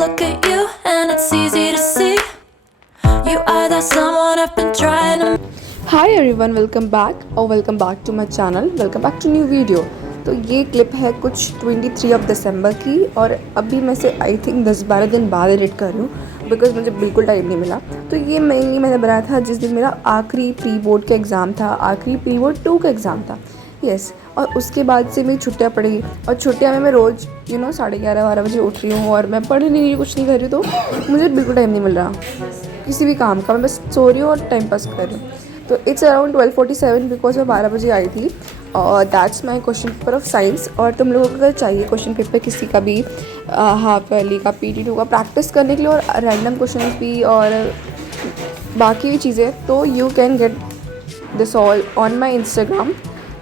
look at you and it's easy to see you are that someone I've been trying to. Hi everyone, welcome back to my channel, welcome back to new video. तो ये clip है कुछ 23 दिसंबर की और अभी मैं से I think 10-12 दिन बाद एडिट कर रही हूँ बिकॉज मुझे बिल्कुल टाइम नहीं मिला। तो ये मेनली मैंने बनाया था जिस दिन मेरा आखिरी प्री बोर्ड का एग्ज़ाम था, आखिरी प्री बोर्ड 2 का एग्ज़ाम था। यस, और उसके बाद से मेरी छुट्टियाँ पड़ गई और छुट्टियाँ में मैं रोज़ 11:30-12 बजे उठ रही हूँ और मैं पढ़ नहीं रही, कुछ नहीं कर रही, तो मुझे बिल्कुल टाइम नहीं मिल रहा किसी भी काम का। मैं बस सो रही हूँ और टाइम पास कर रही हूँ। तो इट्स अराउंड 12:47 बिकॉज मैं 12 बजे आई थी और that's my question paper of science. और तुम लोगों को अगर चाहिए क्वेश्चन पेपर किसी का भी हाफ ईयरली का PT2 का प्रैक्टिस करने के लिए और रैंडम क्वेश्चन भी और बाकी भी चीज़ें, तो you can get this all on my Instagram,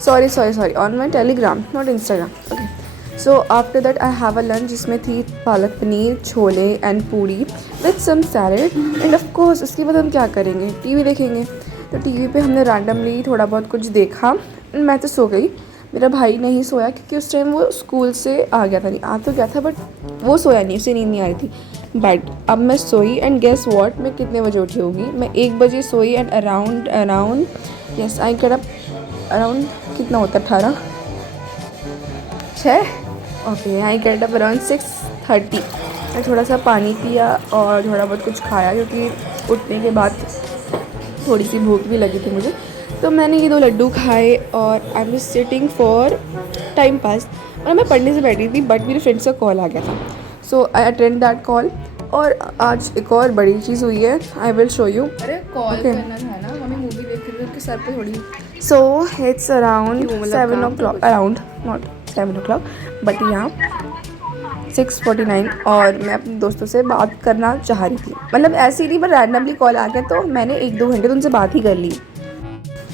sorry on my Telegram, not Instagram. Okay, so after that I have a lunch जिसमें थी palak paneer, chole and puri with some salad and of course उसके बाद हम क्या करेंगे, टीवी देखेंगे। तो टीवी पे हमने रैंडमली थोड़ा बहुत कुछ देखा। मैं तो सो गई, मेरा भाई नहीं सोया क्योंकि उस टाइम वो स्कूल से आ गया था, नहीं आ तो गया था बट वो सोया नहीं, उसे नींद नहीं आ रही थी। बट अब मैं सोई एंड गेस व्हाट, मैं कितने बजे उठी होगी, मैं 1 बजे सोई and around yes I get up around कितना होता है 18 6 okay, I get up around 6:30। मैं थोड़ा सा पानी पिया और थोड़ा बहुत कुछ खाया क्योंकि उठने के बाद थोड़ी सी भूख भी लगी थी मुझे। तो मैंने ये 2 लड्डू खाए और आई am just sitting for time pass. और मैं पढ़ने से बैठी थी बट मेरे फ्रेंड्स का कॉल आ गया था, so I attend that call. और आज एक और बड़ी चीज़ हुई है, आई विल शो यू। अरे कॉल करना था ना, हमें मूवी देख रही थी सर पे थोड़ी। So it's around 7 o'clock, around not 7 o'clock but यहाँ 6:49 और मैं अपने दोस्तों से बात करना चाह रही थी, मतलब ऐसे ही नहीं बट रैंडमली कॉल आ गया तो मैंने 1-2 घंटे तो उनसे बात ही कर ली।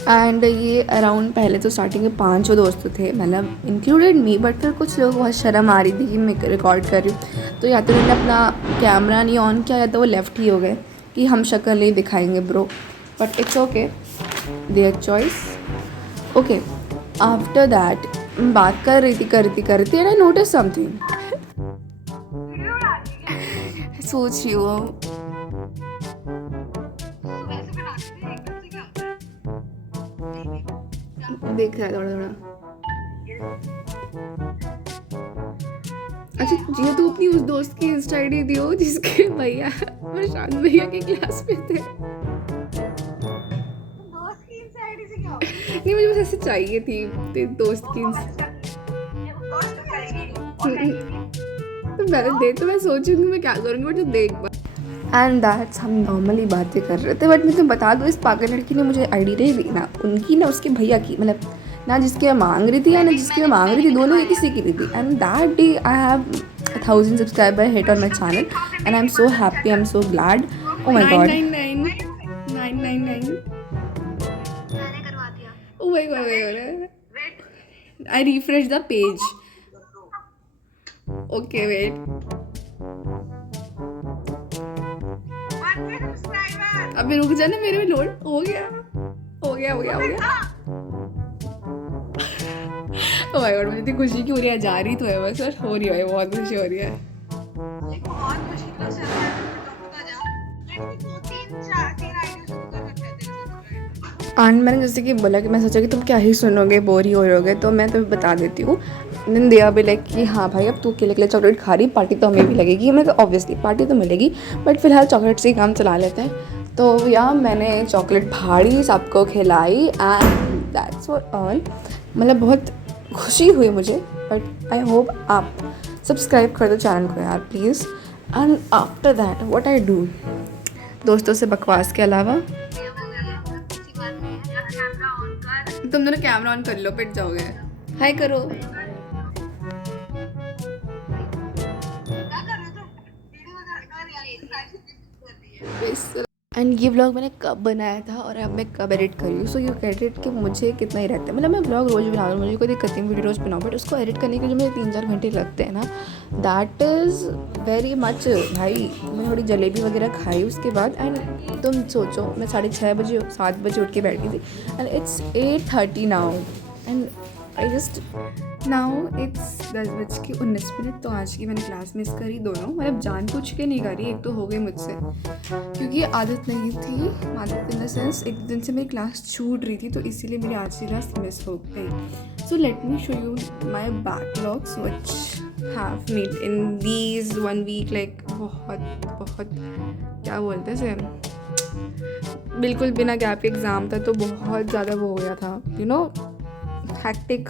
एंड ये अराउंड पहले तो स्टार्टिंग में 5 दोस्त थे, मतलब इंक्लूडेड मी, बट फिर कुछ लोग बहुत शर्म आ रही थी कि मैं रिकॉर्ड कर रही हूँ, तो या तो उन्होंने अपना कैमरा नहीं ऑन किया या तो वो लेफ्ट ही हो गए कि हम शक्ल नहीं दिखाएंगे bro, but it's okay, their choice. Okay, after that बात कर रही थी एंड आई नोटिस समथिंग। सोच रही हूँ देख रहा है थोड़ा। अच्छा जी, तो अपनी उस दोस्त की इंस्टा ID दियो जिसके भैया प्रशांत भैया की क्लास में थे। नहीं, मुझे बस ऐसे चाहिए थी तेरे दोस्त की तो मैंने दे, तो मैं सोचूंगी मैं क्या करूँगी बट देख पा। एंड दैट्स, हम नॉर्मली बातें कर रहे थे बट मैं तुम्हें बता दूँ इस पागल लड़की ने मुझे ID नहीं दी, ना उनकी ना उसके भैया की, मतलब ना जिसकी मैं मांग रही थी या ना जिसकी मैं मांग रही थी, दोनों ही किसी की नहीं थी। And that day I have 1000 subscriber hit on my channel and I am so happy, I am so glad. Oh my God, 999 oh my God, I refresh the page. Okay wait, अभी रुक जाना, मेरे में load हो गया। Oh my God, मुझे इतनी खुशी क्यों हो रही है, जा रही तो है बस, और हो रही है, बहुत खुशी हो रही है। एंड मैंने जैसे कि बोला कि मैं सोचा कि तुम क्या ही सुनोगे, बोर ही हो रहोगे, तो मैं तुम्हें बता देती हूँ। देन दिया भी लाइक कि हाँ भाई अब तू अकेले अकेले चॉकलेट खा रही, पार्टी तो हमें भी लगेगी। मैं ऑब्वियसली पार्टी तो मिलेगी बट फिलहाल चॉकलेट से ही काम चला लेते हैं। तो या मैंने चॉकलेट फाड़ी, सबको खिलाई एंड दैट्स ऑल। मतलब बहुत खुशी हुई मुझे, बट आई होप आप सब्सक्राइब कर दो चैनल को यार please. And after that what I do, दोस्तों से बकवास के अलावा तुम दोनों कैमरा ऑन कर लो, पिट जाओगे। हाय करो। एंड ये व्लॉग मैंने कब बनाया था और अब मैं कब एडिट कर रही हूँ, सो यू क्रेडिट कि मुझे कितना ही रहता है, मतलब मैं व्लॉग रोज़ बना रहा हूँ, मुझे कोई दिक्कत नहीं, वीडियो रोज़ बनाऊँ, बट उसको एडिट करने के लिए जो मुझे 3-4 घंटे लगते हैं ना, दैट इज़ वेरी मच भाई। मैं थोड़ी जलेबी वगैरह खाई उसके बाद एंड तुम सोचो मैं 6:30 7 बजे उठ के बैठी थी and it's 8:30 now and I just now it's 10:19। तो आज की मैंने क्लास मिस करी दोनों, मतलब जानबूझ के नहीं करी, एक तो हो गई मुझसे क्योंकि आदत नहीं थी। आदत इन द सेंस एक दिन से मेरी क्लास छूट रही थी, तो इसीलिए मेरी आज की क्लास मिस हो गई। So let me show you my backlogs which have made in these 1 week. Like बहुत क्या बोलते हैं इसे, बिल्कुल बिना गैप के एग्ज़ाम था, तो बहुत ज़्यादा वो हो गया था, यू नो, हैक्टिक।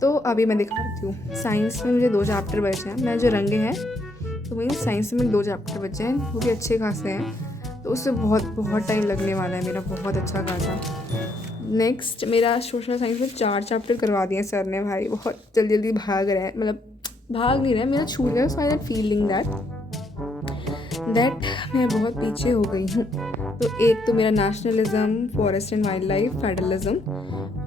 तो अभी मैं दिखाती हूँ। साइंस में मुझे 2 चैप्टर बचे हैं, मैं जो रंगे हैं तो वही साइंस में 2 चैप्टर बचे हैं, वो भी अच्छे खासे हैं, तो उससे बहुत टाइम लगने वाला है मेरा, बहुत अच्छा खासा। नेक्स्ट मेरा सोशल साइंस में 4 चैप्टर करवा दिए सर ने भाई, बहुत जल्दी भाग रहे हैं, मतलब भाग नहीं रहे, मेरा छूट गया। सो आई दैट फीलिंग दैट मैं बहुत पीछे हो गई हूँ। तो एक तो मेरा nationalism, forest and wild life, federalism,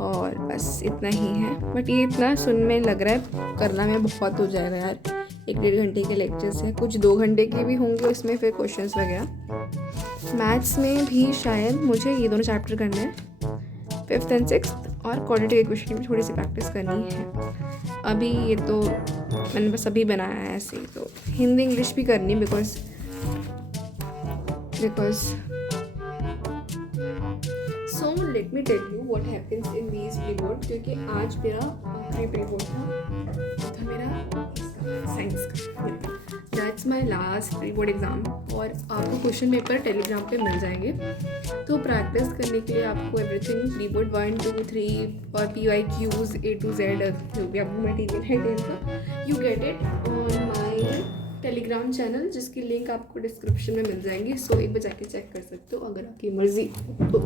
और बस इतना ही है। बट ये इतना सुन में लग रहा है, करना में बहुत हो जाएगा यार। 1-1.5 घंटे के लेक्चर्स हैं, कुछ 2 घंटे के भी होंगे इसमें, फिर क्वेश्चंस वगैरह। मैथ्स में भी शायद मुझे ये दोनों चैप्टर करने हैं, 5th and 6th, और क्वाड्रेटिक इक्वेशन की भी थोड़ी सी प्रैक्टिस करनी है। अभी ये तो मैंने बस अभी बनाया है ऐसे ही। तो हिंदी इंग्लिश भी करनी, because so let me tell you what happens in these pre board, क्योंकि आज मेरा आखिरी प्री बोर्ड था मेरा साइंस का। That's my last pre board exam, और आपको क्वेश्चन पेपर टेलीग्राम पे मिल जाएंगे। तो प्रैक्टिस करने के लिए आपको एवरीथिंग प्री बोर्ड 1, 2, 3 और PYQs A to Z जो भी आपको मटीरियल है टेल का, you get it on my Telegram channel, जिसकी लिंक आपको डिस्क्रिप्शन में मिल जाएंगी। सो एक बार जाके चेक कर सकते हो अगर आपकी मर्जी तो।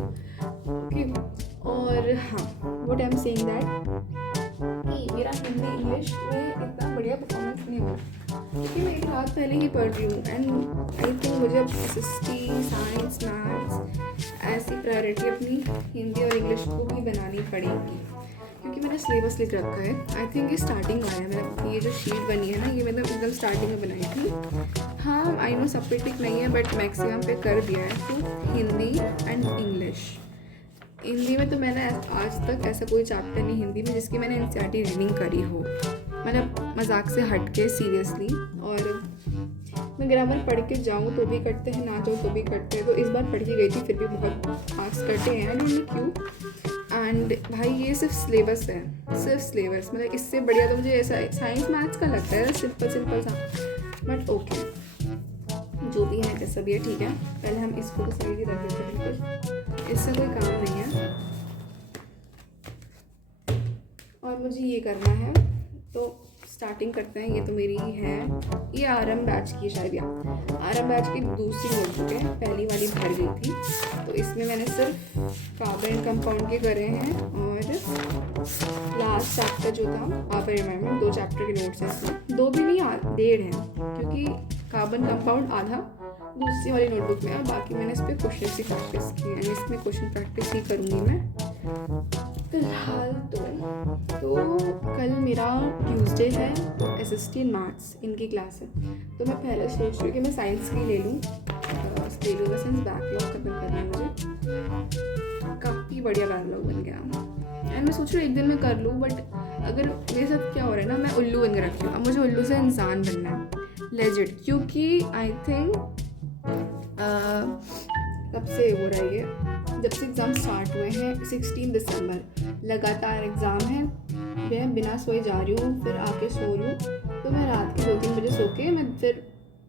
ओके, और हाँ, what I am saying that कि मेरा हिंदी इंग्लिश में इतना बढ़िया परफॉर्मेंस नहीं हुआ, क्योंकि मैं 1 रात पहले ही पढ़ रही हूँ। एंड आई थिंक मुझे अब SST, साइंस, मैथ्स ऐसी प्रायोरिटी अपनी हिंदी और इंग्लिश को भी बनानी पड़ेगी, क्योंकि मैंने सिलेबस लिख रखा है। आई थिंक ये स्टार्टिंग वाला है मेरा, ये जो शीट बनी है ना, ये मैंने एकदम स्टार्टिंग में बनाई थी। हाँ, आई नो सब पे टिक नहीं है, बट मैक्सिमम पे कर दिया है। तो हिंदी एंड इंग्लिश, हिंदी में तो मैंने आज तक ऐसा कोई चैप्टर नहीं हिंदी में जिसकी मैंने NCERT रीडिंग करी हो, मतलब मजाक से हट के, सीरियसली। और मैं ग्रामर पढ़ के जाऊँ तो भी करते हैं, ना जाऊँ तो भी करते हैं। तो इस बार पढ़ के गई थी, फिर भी बहुत मार्क्स कटे हैं, आई डोंट नो क्यों। एंड भाई ये सिर्फ सिलेबस है, सिर्फ सिलेबस, मतलब इससे बढ़िया तो मुझे ऐसा साइंस मैथ्स का लगता है, सिंपल सा। बट ओके, जो भी है जैसा भी है ठीक है। पहले हम इसको तो सही रख देते हैं, बिल्कुल इससे कोई काम नहीं है। और मुझे ये करना है, तो स्टार्टिंग करते हैं। ये तो मेरी है, ये RM बैच की शायद, या RM बैच की दूसरी नोटबुक है, पहली वाली भर गई थी। तो इसमें मैंने सिर्फ कार्बन एंड कंपाउंड के करे हैं, और लास्ट चैप्टर जो था वापर एनवायरनमेंट, 2 चैप्टर के नोट्स हैं इसमें, 2 भी नहीं 1.5 हैं, क्योंकि कार्बन कंपाउंड आधा दूसरी वाली नोटबुक में है, और बाकी मैंने इस पर क्वेश्चन की प्रैक्टिस की है। इसमें क्वेश्चन प्रैक्टिस ही करूँगी मैं फिलहाल। तो कल मेरा ट्यूसडे है, तो SST मैथ्स इनकी क्लास है। तो मैं पहले सोच रही हूँ कि मैं साइंस की ले लूँ, सेंस बैकलॉग खत्म करना है मुझे, काफ़ी बढ़िया बैकलॉग बन गया। एंड मैं सोच रही हूँ एक दिन में कर लूँ, बट अगर मेरे साथ क्या हो रहा है ना, मैं उल्लू बन के रखती हूँ। अब मुझे उल्लू से इंसान बनना है, लेजिट, क्योंकि आई थिंक कब से हो रहा है ये, जब से एग्ज़ाम स्टार्ट हुए हैं 16 दिसंबर, लगातार एग्ज़ाम है। मैं बिना सोए जा रही हूँ, फिर आके सो रही हूँ। तो मैं रात के 2-3 बजे सो के मैं फिर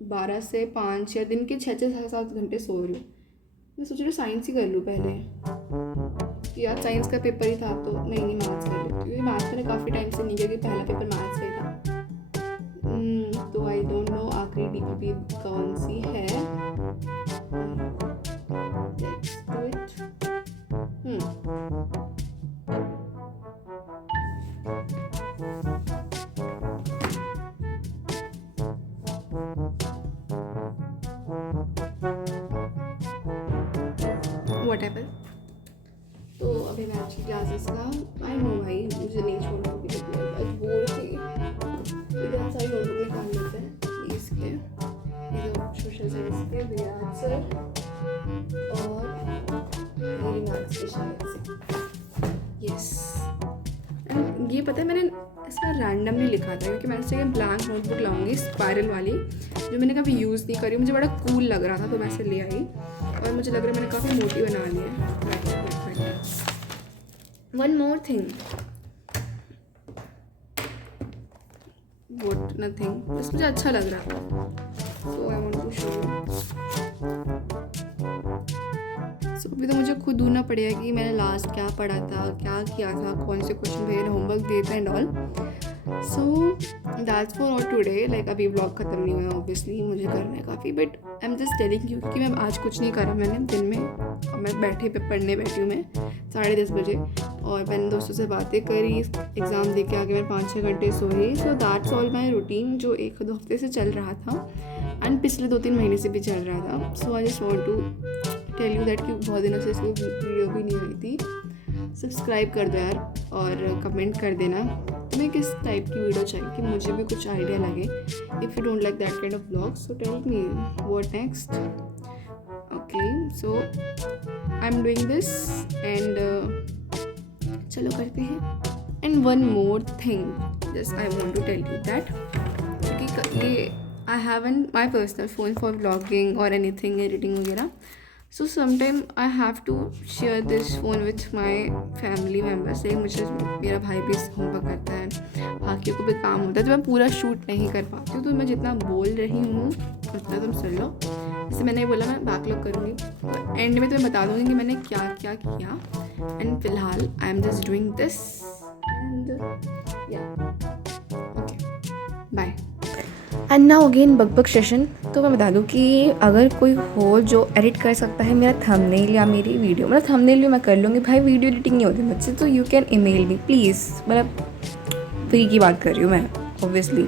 12 से 5 या दिन के 6-7 घंटे सो रही हूँ। मैं सोच रही हूँ साइंस ही कर लूँ पहले, कि यार साइंस का पेपर ही था, तो नहीं मैथ्स कर लूँ, क्योंकि मैथ्स मैंने काफ़ी टाइम से नहीं किया, कि पहला पेपर मैथ्स का ही था। तो आई डोंट नो आखिरी DPP कौन सी है। व्हाटएवर। तो अभी मैं अच्छी क्लासेस का, आई नो भाई मुझे नहीं छोड़ना, आज बोर थी। इधर सारी नोटबुक निकाल लेते हैं, इसके इधर सोशल साइंस के विराट सर, और मेरी मैथ्स की शायद से, यस। एंड ये पता है मैंने इसमें रैंडमली लिखा था क्योंकि मैंने सोचा ब्लैंक नोटबुक लाऊंगी स्पायरल वाली, जो मैंने कभी यूज़ नहीं करी, मुझे बड़ा कूल लग रहा था तो मैं इसे ले आई और मुझे लग रहा है मैंने काफ़ी मोटी बना ली है। One more thing, what nothing, बस मुझे अच्छा लग रहा था so I want to show you. So अभी तो मुझे खुद ढूंढना पड़ेगा कि मैंने लास्ट क्या पढ़ा था, क्या किया था, कौन से क्वेश्चन भैया ने होमवर्क दिए थे and all. So that's for all today. Like अभी ब्लॉग खत्म नहीं हुआ है, ऑब्वियसली मुझे करना है काफ़ी, but I am just telling you कि मैं आज कुछ नहीं करा मैंने दिन में। और मैं पढ़ने बैठी हूँ मैं 10:30 बजे, और मैंने दोस्तों से बातें करी, एग्ज़ाम दे के आके मैं 5-6 घंटे सोई। So that's all my routine जो 1-2 हफ्ते से चल रहा था एंड पिछले 2-3 महीने से भी चल रहा था। So I just want to tell you that कि बहुत दिनों से इसको वीडियो भी नहीं आई थी। सब्सक्राइब कर दो यार और कमेंट कर देना तुम्हें किस टाइप की वीडियो चाहिए, कि मुझे भी कुछ आइडिया लगे। If you don't like that kind of blog so tell me what next. Okay so I am doing this and चलो करते हैं। And one more thing just I want to tell you that, क्योंकि ये I have an my personal phone for blogging और anything editing वगैरह। So sometime I have to share this phone with my family members. एक मुझे मेरा भाई भी homework करता है, बाकियों को भी काम होता है, तो मैं पूरा शूट नहीं कर पाती हूँ। तो मैं जितना बोल रही हूँ उतना तुम सुन लो। जैसे मैंने बोला मैं बैकलॉग करूँगी, तो एंड में तुम्हें बता दूँगी कि मैंने क्या क्या किया। एंड फिलहाल I am just doing this and yeah okay bye. And now again बकबक सेशन। तो मैं बता दूं कि अगर कोई हो जो एडिट कर सकता है मेरा थंबनेल या मेरी वीडियो, मतलब थंबनेल भी मैं कर लूँगी भाई, वीडियो एडिटिंग नहीं होती मुझसे, तो you can email me please. मतलब फ्री की बात कर रही हूँ मैं ऑब्वियसली।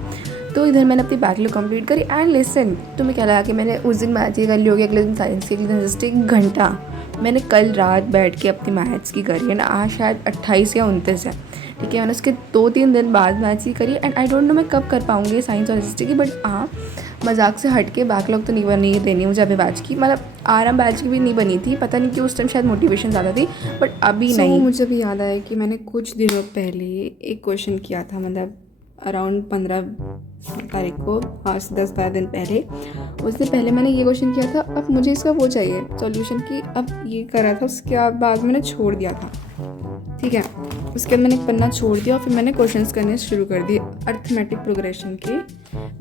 तो इधर मैंने अपनी बैकलॉग कंप्लीट करी एंड लिसन, तो मैं क्या लगा कि मैंने उस दिन मैथ्स की कर ली होगी, अगले दिन साइंस की, अगले दिन जस्ट 1 घंटा मैंने कल रात बैठ के अपनी मैथ्स की करी है ना। आज शायद 28 या 29 है, ठीक है। मैंने उसके 2-3 दिन बाद मैथ्स की करी एंड आई डोंट नो मैं कब कर पाऊँगी साइंस और हिस्ट्री की। बट हाँ, मजाक से हट के बैकलॉग तो नहीं बनी देनी मुझे अभी बैच की, मतलब आराम बैच की भी नहीं बनी थी, पता नहीं कि उस टाइम शायद मोटिवेशन ज़्यादा थी, बट अभी नहीं। मुझे भी याद आया कि मैंने कुछ दिनों पहले एक क्वेश्चन किया था, मतलब अराउंड 15 तारीख को, 10-12 दिन पहले। उससे पहले मैंने ये क्वेश्चन किया था, अब मुझे इसका वो चाहिए सॉल्यूशन की, अब ये करा था। उसके बाद मैंने छोड़ दिया था, ठीक है। उसके बाद मैंने एक पन्ना छोड़ दिया और फिर मैंने क्वेश्चंस करने शुरू कर दिए अर्थमेटिक प्रोग्रेशन के।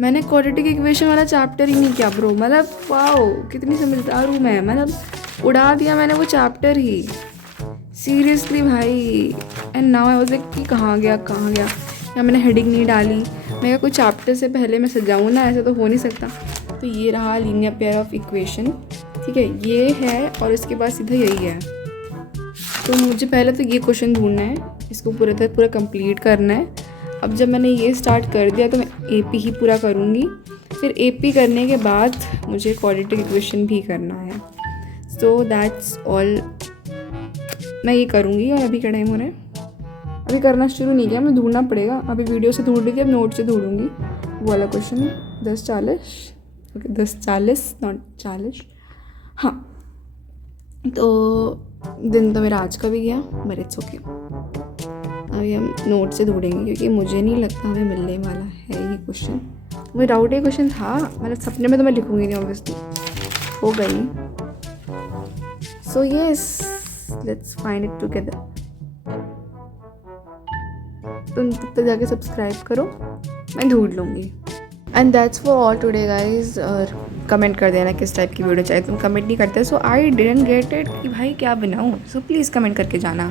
मैंने क्वाड्रेटिक इक्वेशन वाला चैप्टर ही नहीं किया ब्रो, मतलब वाओ कितनी समझदार हूँ मैं, मतलब उड़ा दिया मैंने वो चैप्टर ही, सीरियसली भाई। And now I was like कि कहाँ गया, या मैंने हेडिंग नहीं डाली। मैं क्या कोई चैप्टर से पहले मैं सजाऊँ ना, ऐसा तो हो नहीं सकता। तो ये रहा लीनियर पेयर ऑफ इक्वेशन, ठीक है, ये है और इसके बाद सीधा यही है। तो मुझे पहले तो ये क्वेश्चन ढूंढना है, इसको पूरा कंप्लीट करना है। अब जब मैंने ये स्टार्ट कर दिया तो मैं एपी ही पूरा करूँगी, फिर एपी करने के बाद मुझे क्वाड्रेटिक इक्वेशन भी करना है। सो दैट्स ऑल, मैं ये करूँगी। और अभी क्या टाइम हो रहा है, अभी करना शुरू नहीं किया, मैं ढूंढना पड़ेगा। अभी वीडियो से ढूंढ रही थी, अब नोट से ढूंढूंगी वो वाला क्वेश्चन। 10:40 okay, 10:40 not 40। हाँ, तो दिन तो मेरा आज का भी गया, बट इट्स ओके। अभी हम नोट से ढूंढेंगे क्योंकि मुझे नहीं लगता हमें मिलने वाला है ये क्वेश्चन। वो डाउट ये क्वेश्चन था, मतलब सपने में तो मैं लिखूंगी नहीं ऑब्वियसली, हो गई। So yes, let's find it together. तुम तब तक जाके सब्सक्राइब करो, मैं ढूंढ लूँगी। And that's for all today guys. और कमेंट कर देना किस टाइप की वीडियो चाहिए, तुम कमेंट नहीं करते, सो आई डिडंट गेट इट कि भाई क्या बनाऊँ, सो प्लीज़ कमेंट करके जाना।